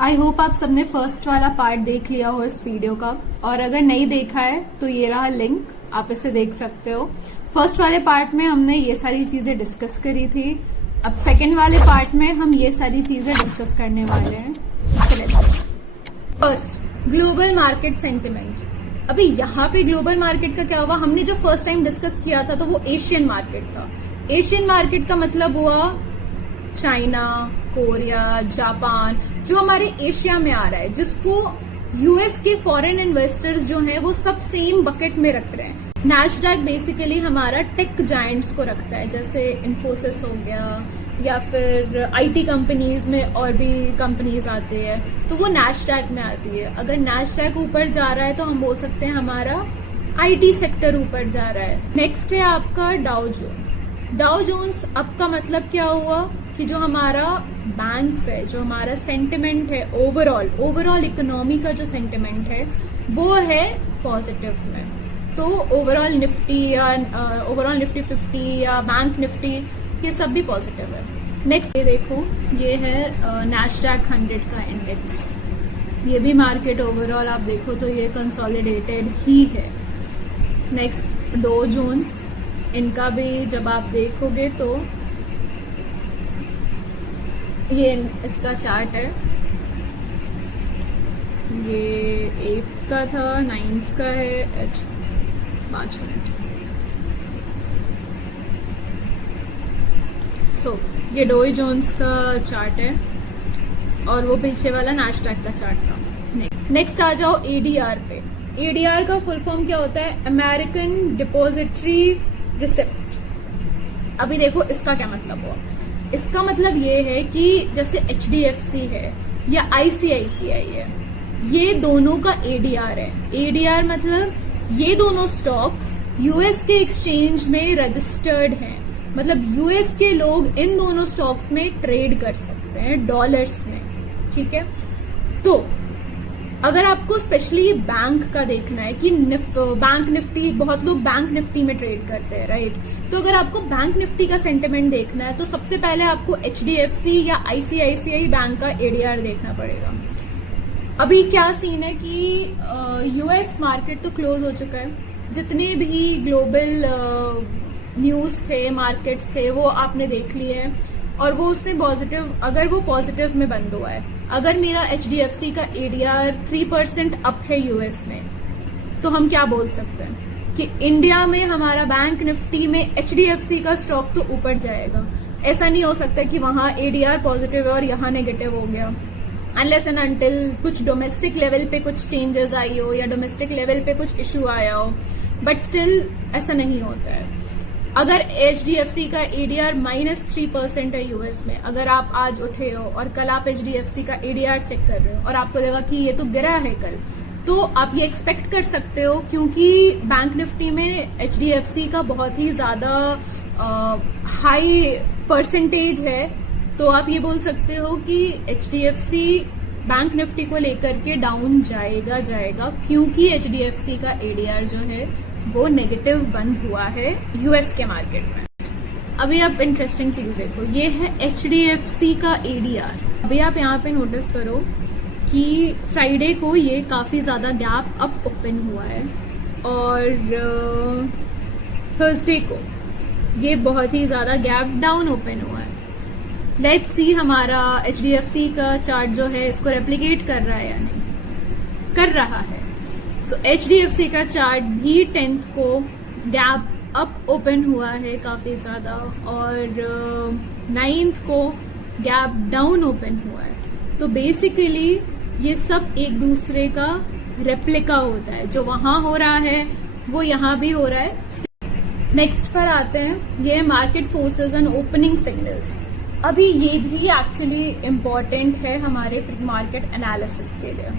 I hope आप सबने first वाला पार्ट देख लिया हो इस वीडियो का, और अगर नहीं देखा है तो ये रहा लिंक, आप इसे देख सकते हो। फर्स्ट वाले पार्ट में हमने ये सारी चीजें डिस्कस करी थी। अब सेकंड वाले पार्ट में हम ये सारी चीजें डिस्कस करने वाले हैं। First, global market sentiment. अभी यहाँ पे ग्लोबल मार्केट का क्या हुआ, हमने जब फर्स्ट टाइम डिस्कस किया था तो वो एशियन मार्केट था। एशियन मार्केट का मतलब हुआ चाइना, कोरिया, जापान, जो हमारे एशिया में आ रहा है, जिसको यूएस के फॉरेन इन्वेस्टर्स जो हैं वो सब सेम बकेट में रख रहे हैं। नैस्डैक बेसिकली हमारा टेक जायंट्स को रखता है, जैसे इन्फोसिस हो गया या फिर आईटी कंपनीज में और भी कंपनीज आती है, तो वो नैस्डैक में आती है। अगर नैस्डैक ऊपर जा रहा है तो हम बोल सकते हैं हमारा आईटी सेक्टर ऊपर जा रहा है। नेक्स्ट है आपका डाउ जोन्स। डाउ जोन्स अब का मतलब क्या हुआ कि जो हमारा बैंक्स है, जो हमारा सेंटिमेंट है, ओवरऑल इकोनॉमी का जो सेंटिमेंट है वो है पॉजिटिव में। तो ओवरऑल निफ्टी 50 या बैंक निफ्टी, ये सब भी पॉजिटिव है। नेक्स्ट ये देखो, ये है नैस्डैक 100 का इंडेक्स। ये भी मार्केट ओवरऑल आप देखो तो ये कंसोलिडेटेड ही है। नेक्स्ट डो जोन्स, इनका भी जब आप देखोगे तो ये इसका चार्ट है, ये 8th का था, 9th का है। 5 मिनट। ये डोई जोन्स का चार्ट है और वो पीछे वाला नैस्डैक का चार्ट था। नेक्स्ट आ जाओ एडीआर पे। एडीआर का फुल फॉर्म क्या होता है, अमेरिकन डिपोजिटरी रिसिप्ट। अभी देखो इसका क्या मतलब हुआ। इसका मतलब ये है कि जैसे एचडीएफसी है या आईसीआईसीआई है, ये दोनों का एडीआर है। एडीआर मतलब ये दोनों स्टॉक्स यूएस के एक्सचेंज में रजिस्टर्ड हैं, मतलब यूएस के लोग इन दोनों स्टॉक्स में ट्रेड कर सकते हैं डॉलर्स में, ठीक है। तो अगर आपको स्पेशली बैंक का देखना है कि बैंक निफ्टी, बहुत लोग बैंक निफ्टी में ट्रेड करते हैं, राइट। तो अगर आपको बैंक निफ्टी का सेंटिमेंट देखना है तो सबसे पहले आपको एचडीएफसी या आईसीआईसीआई बैंक का एडीआर देखना पड़ेगा। अभी क्या सीन है कि यूएस मार्केट तो क्लोज हो चुका है, जितने भी ग्लोबल न्यूज थे, मार्केट्स थे, वो आपने देख लिए हैं और वो उसने पॉजिटिव, अगर वो पॉजिटिव में बंद हुआ है, अगर मेरा एचडीएफसी का एडीआर 3% अप है यूएस में, तो हम क्या बोल सकते हैं कि इंडिया में हमारा बैंक निफ्टी में एचडीएफसी का स्टॉक तो ऊपर जाएगा। ऐसा नहीं हो सकता कि वहां एडीआर पॉजिटिव है और यहाँ नेगेटिव हो गया, अनलेस एंड अनटिल कुछ डोमेस्टिक लेवल पे कुछ चेंजेस आई हो या डोमेस्टिक लेवल पे कुछ इश्यू आया हो, बट स्टिल ऐसा नहीं होता है। अगर एचडीएफसी का एडीआर -3% है यूएस में, अगर आप आज उठे हो और कल आप एचडीएफसी का एडीआर चेक कर रहे हो और आपको लगा कि ये तो गिरा है कल, तो आप ये एक्सपेक्ट कर सकते हो, क्योंकि बैंक निफ्टी में एचडीएफसी का बहुत ही ज्यादा हाई परसेंटेज है, तो आप ये बोल सकते हो कि एचडीएफसी बैंक निफ्टी को लेकर के डाउन जाएगा, क्योंकि एचडीएफसी का एडीआर जो है वो नेगेटिव बंद हुआ है यूएस के मार्केट में। अभी आप इंटरेस्टिंग चीज देखो, ये है एचडीएफसी का एडीआर। अभी आप यहाँ पे नोटिस करो कि फ्राइडे को ये काफी ज्यादा गैप अप ओपन हुआ है और थर्सडे को ये बहुत ही ज्यादा गैप डाउन ओपन हुआ है। लेट्स सी हमारा एचडीएफसी का चार्ट जो है इसको रेप्लिकेट कर रहा है या नहीं, कर रहा है। सो एचडीएफसी का चार्ट भी 10th को गैप अप ओपन हुआ है काफी ज्यादा और 9th को गैप डाउन ओपन हुआ है। तो बेसिकली ये सब एक दूसरे का रेप्लिका होता है, जो वहां हो रहा है वो यहाँ भी हो रहा है। नेक्स्ट पर आते हैं, ये market forces and opening signals. अभी ये भी एक्चुअली इम्पोर्टेंट है हमारे मार्केट एनालिसिस के लिए।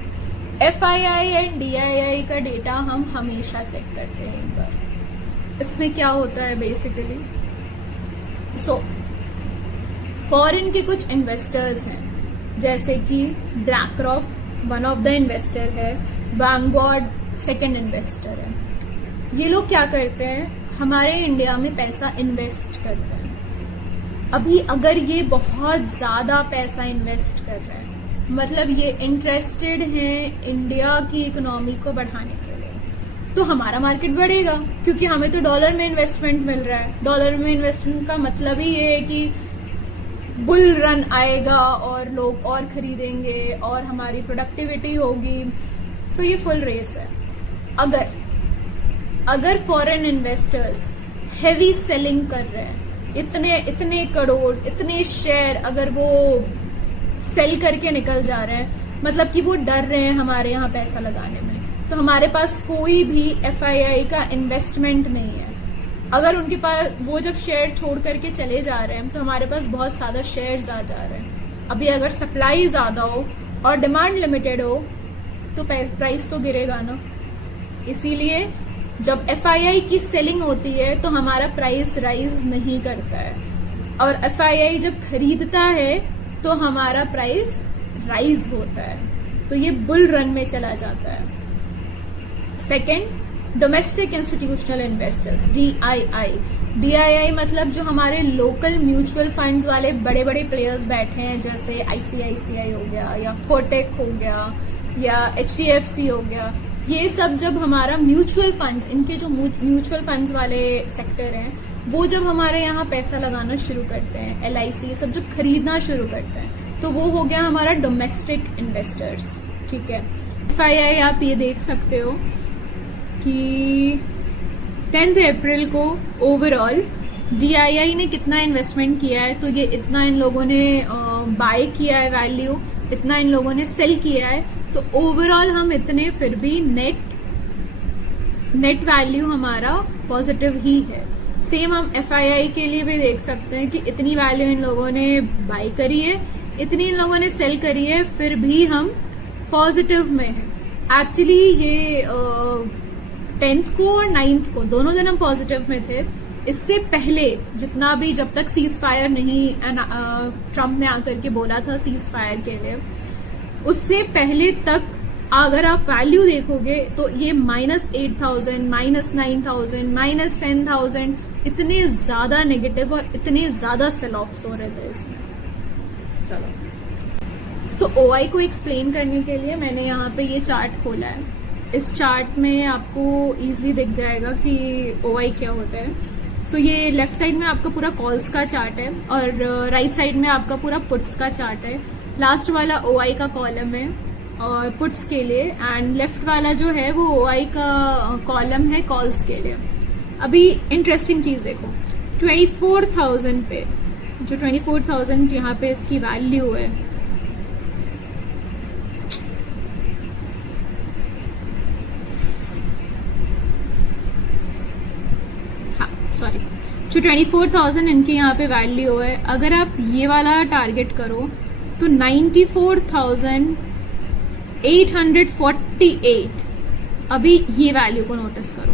एफआईआई एंड डीआईआई का डेटा हम हमेशा चेक करते हैं एक बार। इसमें क्या होता है बेसिकली, फॉरेन के कुछ इन्वेस्टर्स हैं, जैसे कि black rock one of the investor है, वैंगगार्ड सेकंड इन्वेस्टर है। ये लोग क्या करते हैं, हमारे इंडिया में पैसा इन्वेस्ट करते हैं। अभी अगर ये बहुत ज्यादा पैसा इन्वेस्ट कर रहा है, मतलब ये इंटरेस्टेड हैं इंडिया की इकोनॉमी को बढ़ाने के लिए, तो हमारा मार्केट बढ़ेगा क्योंकि हमें तो डॉलर में इन्वेस्टमेंट मिल रहा है। डॉलर में इन्वेस्टमेंट का मतलब ही ये है कि बुल रन आएगा और लोग और खरीदेंगे और हमारी प्रोडक्टिविटी होगी। सो ये फुल रेस है। अगर फॉरेन इन्वेस्टर्स हेवी सेलिंग कर रहे हैं, इतने करोड़, इतने शेयर अगर वो सेल करके निकल जा रहे हैं, मतलब कि वो डर रहे हैं हमारे यहाँ पैसा लगाने में, तो हमारे पास कोई भी FII का इन्वेस्टमेंट नहीं है। अगर उनके पास वो जब शेयर छोड़ करके चले जा रहे हैं तो हमारे पास बहुत ज्यादा शेयर्स आ जा रहे हैं। अभी अगर सप्लाई ज्यादा हो और डिमांड लिमिटेड हो तो प्राइस तो गिरेगा ना। इसीलिए जब FII की सेलिंग होती है तो हमारा प्राइस राइज नहीं करता है, और FII जब खरीदता है तो हमारा प्राइस राइज होता है। तो ये बुल रन में चला जाता है। Second, domestic institutional investors, DII मतलब जो हमारे लोकल म्यूचुअल फंड्स वाले बड़े बड़े प्लेयर्स बैठे हैं, जैसे ICICI हो गया या कोटक हो गया या HDFC हो गया। ये सब जब हमारा म्यूचुअल फंड्स, इनके जो म्यूचुअल फंड्स वाले सेक्टर हैं, वो जब हमारे यहाँ पैसा लगाना शुरू करते हैं, LIC सब जब खरीदना शुरू करते हैं, तो वो हो गया हमारा डोमेस्टिक इन्वेस्टर्स। ठीक है। FII आप ये देख सकते हो कि 10 अप्रैल को ओवरऑल DII ने कितना इन्वेस्टमेंट किया है, तो ये इतना इन लोगों ने बाय किया है वैल्यू, इतना इन लोगों ने सेल किया है, तो ओवरऑल हम इतने फिर भी नेट वैल्यू हमारा पॉजिटिव ही है। सेम हम FII के लिए भी देख सकते हैं कि इतनी वैल्यू इन लोगों ने बाय करी है, इतनी इन लोगों ने सेल करी है, फिर भी हम पॉजिटिव में हैं। एक्चुअली ये 10th को और 9th को दोनों दिन हम पॉजिटिव में थे। इससे पहले जितना भी, जब तक सीज फायर नहीं ट्रम्प ने आकर के बोला था सीज फायर के लिए, उससे पहले तक अगर आप वैल्यू देखोगे तो ये -8,000, -9,000, -10,000 इतने ज्यादा नेगेटिव और इतने ज्यादा सेल ऑफ्स हो रहे थे इसमें। चलो, सो OI को एक्सप्लेन करने के लिए मैंने यहाँ पे ये चार्ट खोला है। इस चार्ट में आपको इजीली दिख जाएगा कि OI क्या होता है। सो ये लेफ्ट साइड में आपका पूरा कॉल्स का चार्ट है और राइट साइड में आपका पूरा पुट्स का चार्ट है। लास्ट वाला OI का कॉलम है और पुट्स के लिए, एंड लेफ्ट वाला जो है वो OI का कॉलम है कॉल्स के लिए। अभी इंटरेस्टिंग चीज देखो, 24,000 पे, जो 24,000 यहाँ पे इसकी वैल्यू है, सॉरी, जो 24,000 इनके यहाँ पे वैल्यू है, अगर आप ये वाला टारगेट करो तो 94,848। अभी ये वैल्यू को नोटिस करो,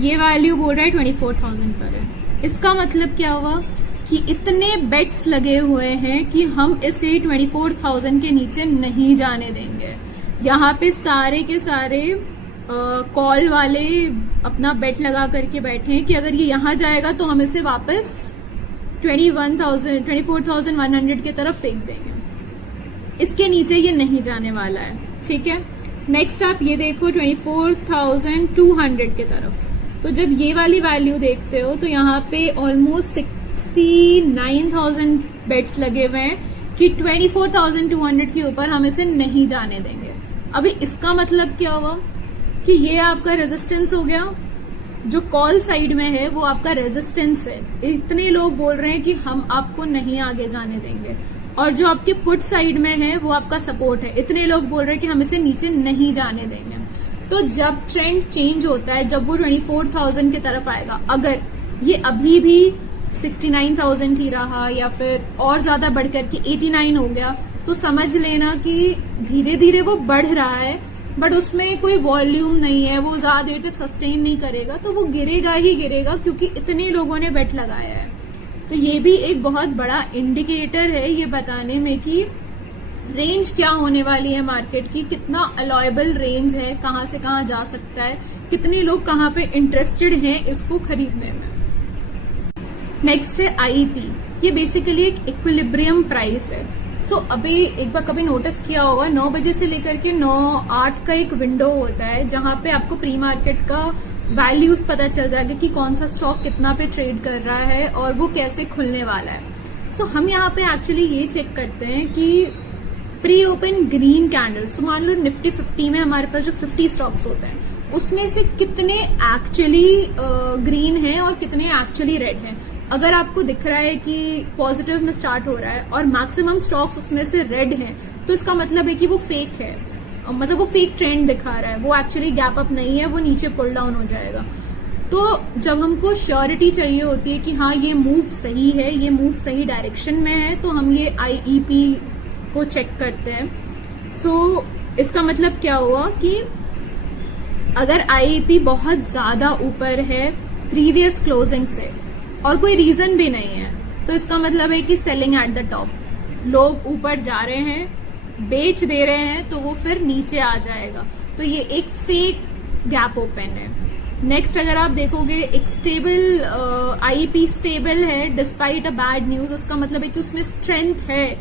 ये वैल्यू बोल रहा है 24,000 पर है। इसका मतलब क्या हुआ कि इतने बेट्स लगे हुए हैं कि हम इसे 24,000 के नीचे नहीं जाने देंगे। यहाँ पे सारे के सारे कॉल वाले अपना बेट लगा करके बैठे हैं कि अगर ये यहाँ जाएगा तो हम इसे वापस 24,100 की तरफ फेंक देंगे। इसके नीचे ये नहीं जाने वाला है। ठीक है। नेक्स्ट आप ये देखो 24,200 की तरफ। तो जब ये वाली वैल्यू देखते हो तो यहाँ पे ऑलमोस्ट 69,000 बेट्स लगे हुए हैं कि 24,200 के ऊपर हम इसे नहीं जाने देंगे। अभी इसका मतलब क्या हुआ कि ये आपका रेजिस्टेंस हो गया, जो कॉल साइड में है वो आपका रेजिस्टेंस है। इतने लोग बोल रहे हैं कि हम आपको नहीं आगे जाने देंगे, और जो आपके पुट साइड में है वो आपका सपोर्ट है। इतने लोग बोल रहे हैं कि हम इसे नीचे नहीं जाने देंगे। तो जब ट्रेंड चेंज होता है, जब वो 24,000 की तरफ आएगा, अगर ये अभी भी 69,000 ही रहा या फिर और ज्यादा बढ़ करके 89 हो गया, तो समझ लेना कि धीरे धीरे वो बढ़ रहा है, बट उसमें कोई वॉल्यूम नहीं है, वो ज्यादा देर तक सस्टेन नहीं करेगा, तो वो गिरेगा ही गिरेगा, क्योंकि इतने लोगों ने बेट लगाया है। तो ये भी एक बहुत बड़ा इंडिकेटर है ये बताने में कि रेंज क्या होने वाली है मार्केट की, कितना अलायबल रेंज है, कहां से कहां जा सकता है, कितने लोग कहां पे इंटरेस्टेड हैं इसको खरीदने में। नेक्स्ट है IEP। ये बेसिकली एक इक्विलिब्रियम प्राइस है। सो अभी एक बार कभी नोटिस किया होगा 9 बजे से लेकर के 9-8 का एक विंडो होता है जहां पे आपको प्री मार्केट का वैल्यूज पता चल जाएगा कि कौन सा स्टॉक कितना पे ट्रेड कर रहा है और वो कैसे खुलने वाला है। सो हम यहाँ पे एक्चुअली ये चेक करते हैं कि प्री ओपन ग्रीन कैंडल्स, तो मान लो निफ्टी 50 में हमारे पास जो 50 स्टॉक्स होते हैं उसमें से कितने एक्चुअली ग्रीन हैं और कितने एक्चुअली रेड हैं। अगर आपको दिख रहा है कि पॉजिटिव में स्टार्ट हो रहा है और मैक्सिमम स्टॉक्स उसमें से रेड हैं, तो इसका मतलब है कि वो फेक है, मतलब वो फेक ट्रेंड दिखा रहा है, वो एक्चुअली गैप अप नहीं है, वो नीचे पुल डाउन हो जाएगा। तो जब हमको श्योरिटी चाहिए होती है कि हाँ ये मूव सही है, ये मूव सही डायरेक्शन में है, तो हम ये IEP को चेक करते हैं। सो इसका मतलब क्या हुआ कि अगर IEP बहुत ज्यादा ऊपर है प्रीवियस क्लोजिंग से और कोई रीजन भी नहीं है, तो इसका मतलब है कि सेलिंग एट द टॉप, लोग ऊपर जा रहे हैं, बेच दे रहे हैं, तो वो फिर नीचे आ जाएगा। तो ये एक फेक गैप ओपन है। नेक्स्ट अगर आप देखोगे एक स्टेबल IEP स्टेबल है डिस्पाइट अ बैड न्यूज, इसका मतलब है कि उसमें स्ट्रेंथ है।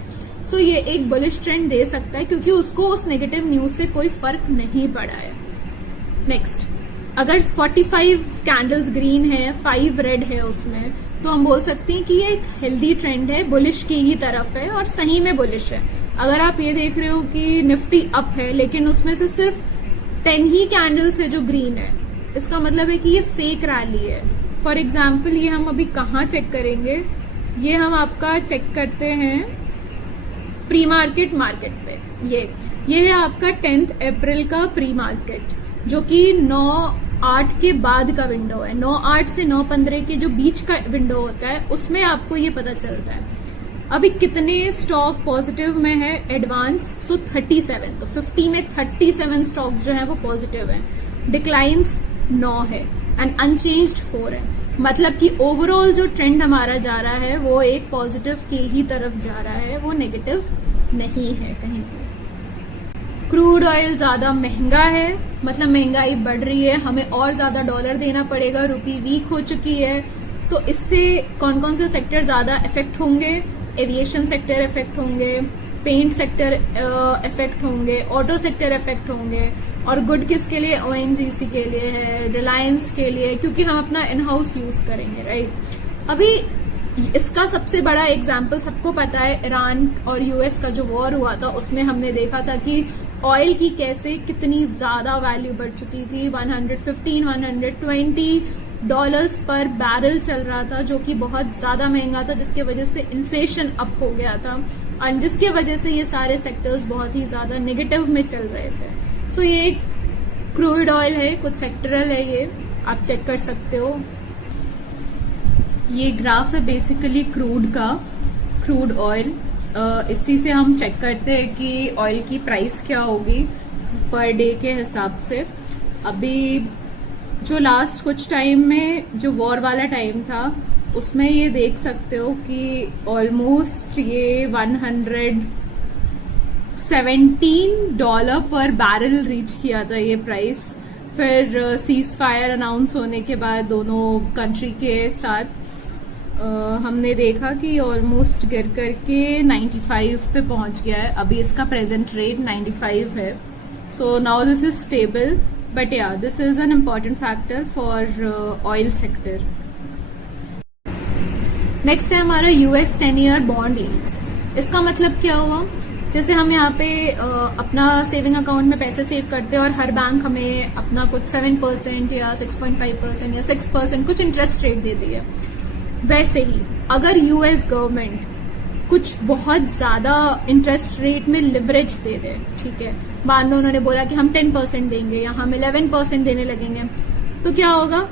सो ये एक बुलिश ट्रेंड दे सकता है क्योंकि उसको उस नेगेटिव न्यूज से कोई फर्क नहीं पड़ा है। नेक्स्ट अगर 45 कैंडल्स ग्रीन है, 5 रेड है उसमें, तो हम बोल सकते हैं कि ये एक हेल्दी ट्रेंड है, बुलिश की ही तरफ है और सही में बुलिश है। अगर आप ये देख रहे हो कि निफ्टी अप है लेकिन उसमें से सिर्फ 10 ही कैंडल्स है जो ग्रीन है, इसका मतलब है कि ये फेक रैली है। फॉर एग्जाम्पल ये हम अभी कहाँ चेक करेंगे, ये हम आपका चेक करते हैं प्री मार्केट पे। ये है आपका 10 अप्रैल का प्री मार्केट जो कि 9-8 के बाद का विंडो है। 9-8 से 9-15 के जो बीच का विंडो होता है उसमें आपको ये पता चलता है अभी कितने स्टॉक पॉजिटिव में है एडवांस। सो 37, तो 50 में 37 स्टॉक्स जो है वो पॉजिटिव है, डिक्लाइंस 9 है एंड अनचेंज्ड 4 है। मतलब कि ओवरऑल जो ट्रेंड हमारा जा रहा है वो एक पॉजिटिव की ही तरफ जा रहा है, वो नेगेटिव नहीं है कहीं पर। क्रूड ऑयल ज्यादा महंगा है, मतलब महंगाई बढ़ रही है, हमें और ज्यादा डॉलर देना पड़ेगा, रुपी वीक हो चुकी है। तो इससे कौन कौन से सेक्टर ज्यादा इफेक्ट होंगे? एविएशन सेक्टर इफेक्ट होंगे, पेंट सेक्टर इफेक्ट होंगे, ऑटो सेक्टर इफेक्ट होंगे। और गुड किसके लिए? ONGC के लिए है, रिलायंस के लिए, क्योंकि हम अपना इन हाउस यूज करेंगे, राइट। अभी इसका सबसे बड़ा एग्जाम्पल सबको पता है, ईरान और US का जो वॉर हुआ था उसमें हमने देखा था कि ऑयल की कैसे कितनी ज्यादा वैल्यू बढ़ चुकी थी। 115-120 डॉलर्स पर बैरल चल रहा था जो कि बहुत ज्यादा महंगा था, जिसके वजह से इन्फ्लेशन अप हो गया था और जिसके वजह से ये सारे सेक्टर्स बहुत ही ज्यादा नेगेटिव में चल रहे थे। सो ये एक क्रूड ऑयल है, कुछ सेक्टरल है, ये आप चेक कर सकते हो। ये ग्राफ है बेसिकली क्रूड का, क्रूड ऑयल। इसी से हम चेक करते हैं कि ऑयल की प्राइस क्या होगी पर डे के हिसाब से। अभी जो लास्ट कुछ टाइम में जो वॉर वाला टाइम था उसमें ये देख सकते हो कि ऑलमोस्ट ये $117 पर बैरल रीच किया था ये प्राइस। फिर सीज फायर अनाउंस होने के बाद दोनों कंट्री के साथ हमने देखा कि ऑलमोस्ट गिर करके 95 पे पहुंच गया है। अभी इसका प्रेजेंट रेट 95 है। So now this is stable, but yeah this is an important factor for oil sector. Next है हमारा US 10 ईयर बॉन्ड यील्ड्स। इसका मतलब क्या हुआ? जैसे हम यहाँ पे अपना सेविंग अकाउंट में पैसे सेव करते हैं और हर बैंक हमें अपना कुछ 7% या 6.5% या 6% कुछ इंटरेस्ट रेट देती है, वैसे ही अगर US गवर्नमेंट कुछ बहुत ज्यादा इंटरेस्ट रेट में लिवरेज दे दे, ठीक है, मान लो उन्होंने बोला कि हम 10% देंगे या हम 11% देने लगेंगे, तो क्या होगा?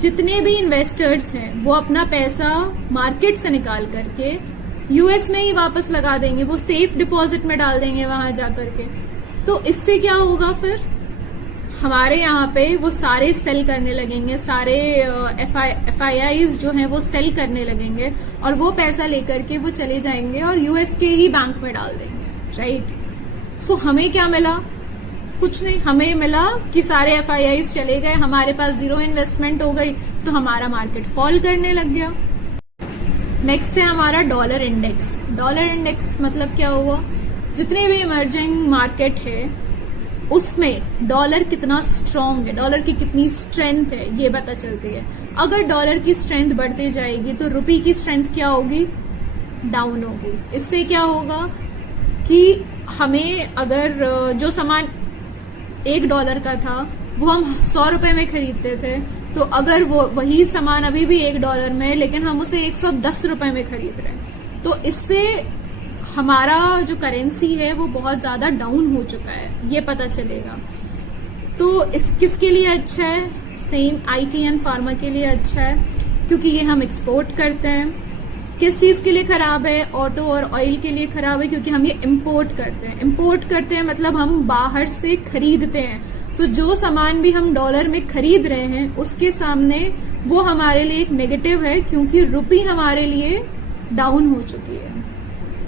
जितने भी इन्वेस्टर्स हैं वो अपना पैसा मार्केट से निकाल करके US में ही वापस लगा देंगे, वो सेफ डिपॉजिट में डाल देंगे वहां जाकर के। तो इससे क्या होगा? फिर हमारे यहाँ पे वो सारे सेल करने लगेंगे, सारे FIIs जो हैं वो सेल करने लगेंगे और वो पैसा लेकर के वो चले जाएंगे और US के ही बैंक में डाल देंगे, राइट। सो हमें क्या मिला? कुछ नहीं, हमें मिला कि सारे FIIs चले गए, हमारे पास जीरो इन्वेस्टमेंट हो गई, तो हमारा मार्केट फॉल करने लग गया। नेक्स्ट है हमारा डॉलर इंडेक्स। डॉलर इंडेक्स मतलब क्या हुआ, जितने भी इमर्जिंग मार्केट है उसमें डॉलर कितना स्ट्रांग है, डॉलर की कितनी स्ट्रेंथ है ये पता चलती है। अगर डॉलर की स्ट्रेंथ बढ़ती जाएगी तो रुपी की स्ट्रेंथ क्या होगी, डाउन होगी। इससे क्या होगा कि हमें अगर जो सामान $1 का था वो हम 100 रुपए में खरीदते थे, तो अगर वो वही सामान अभी भी $1 में है लेकिन हम उसे 110 रुपए में खरीद रहे हैं, तो इससे हमारा जो करेंसी है वो बहुत ज्यादा डाउन हो चुका है, ये पता चलेगा। तो इस किसके लिए अच्छा है, सेम आईटी एंड फार्मा के लिए अच्छा है, क्योंकि ये हम एक्सपोर्ट करते हैं। किस चीज के लिए खराब है, ऑटो और ऑयल के लिए खराब है, क्योंकि हम ये इम्पोर्ट करते हैं। इम्पोर्ट करते हैं मतलब हम बाहर से खरीदते हैं, तो जो सामान भी हम डॉलर में खरीद रहे हैं उसके सामने वो हमारे लिए एक नेगेटिव है, क्योंकि रुपी हमारे लिए डाउन हो चुकी है।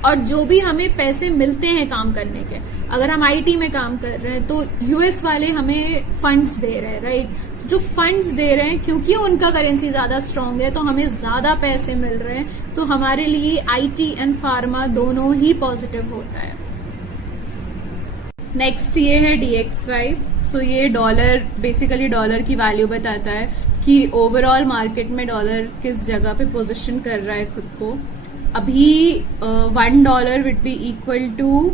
और जो भी हमें पैसे मिलते हैं काम करने के, अगर हम आईटी में काम कर रहे हैं तो यूएस वाले हमें फंड्स दे रहे हैं, राइट। जो फंड्स दे रहे हैं क्योंकि उनका करेंसी ज्यादा स्ट्रांग है तो हमें ज्यादा पैसे मिल रहे हैं, तो हमारे लिए आईटी एंड फार्मा दोनों ही पॉजिटिव होता है। नेक्स्ट ये है DXY। सो ये डॉलर, बेसिकली डॉलर की वैल्यू बताता है कि ओवरऑल मार्केट में डॉलर किस जगह पे पोजीशन कर रहा है खुद को। अभी $1 विड बी इक्वल टू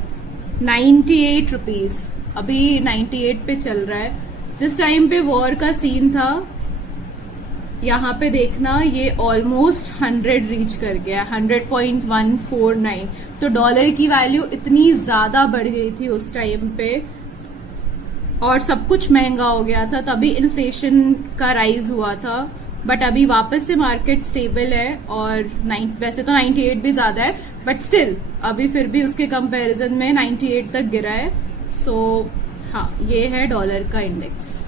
98 रुपीज, अभी 98 पे चल रहा है। जिस टाइम पे वॉर का सीन था यहाँ पे देखना ये ऑलमोस्ट 100 रीच कर गया, 100.149। तो डॉलर की वैल्यू इतनी ज्यादा बढ़ गई थी उस टाइम पे और सब कुछ महंगा हो गया था, तभी इन्फ्लेशन का राइज हुआ था। बट अभी वापस से मार्केट स्टेबल है और वैसे तो 98 भी ज्यादा है, बट स्टिल अभी फिर भी उसके कंपैरिजन में 98 तक गिरा है। सो हाँ, ये है डॉलर का इंडेक्स।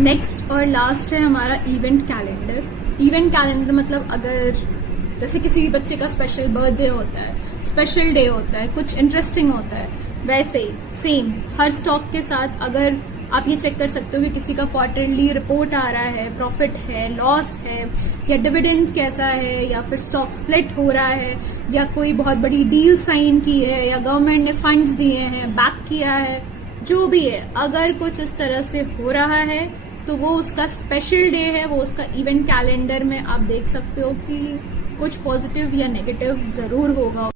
नेक्स्ट और लास्ट है हमारा इवेंट कैलेंडर। इवेंट कैलेंडर मतलब अगर जैसे किसी भी बच्चे का स्पेशल बर्थडे होता है, स्पेशल डे होता है, कुछ इंटरेस्टिंग होता है, वैसे ही सेम हर स्टॉक के साथ अगर आप ये चेक कर सकते हो कि किसी का क्वार्टरली रिपोर्ट आ रहा है, प्रॉफिट है, लॉस है, या डिविडेंड कैसा है, या फिर स्टॉक स्प्लिट हो रहा है, या कोई बहुत बड़ी डील साइन की है, या गवर्नमेंट ने फंड्स दिए हैं, बैक किया है, जो भी है, अगर कुछ इस तरह से हो रहा है तो वो उसका स्पेशल डे है, वो उसका इवेंट कैलेंडर में आप देख सकते हो कि कुछ पॉजिटिव या नेगेटिव जरूर होगा।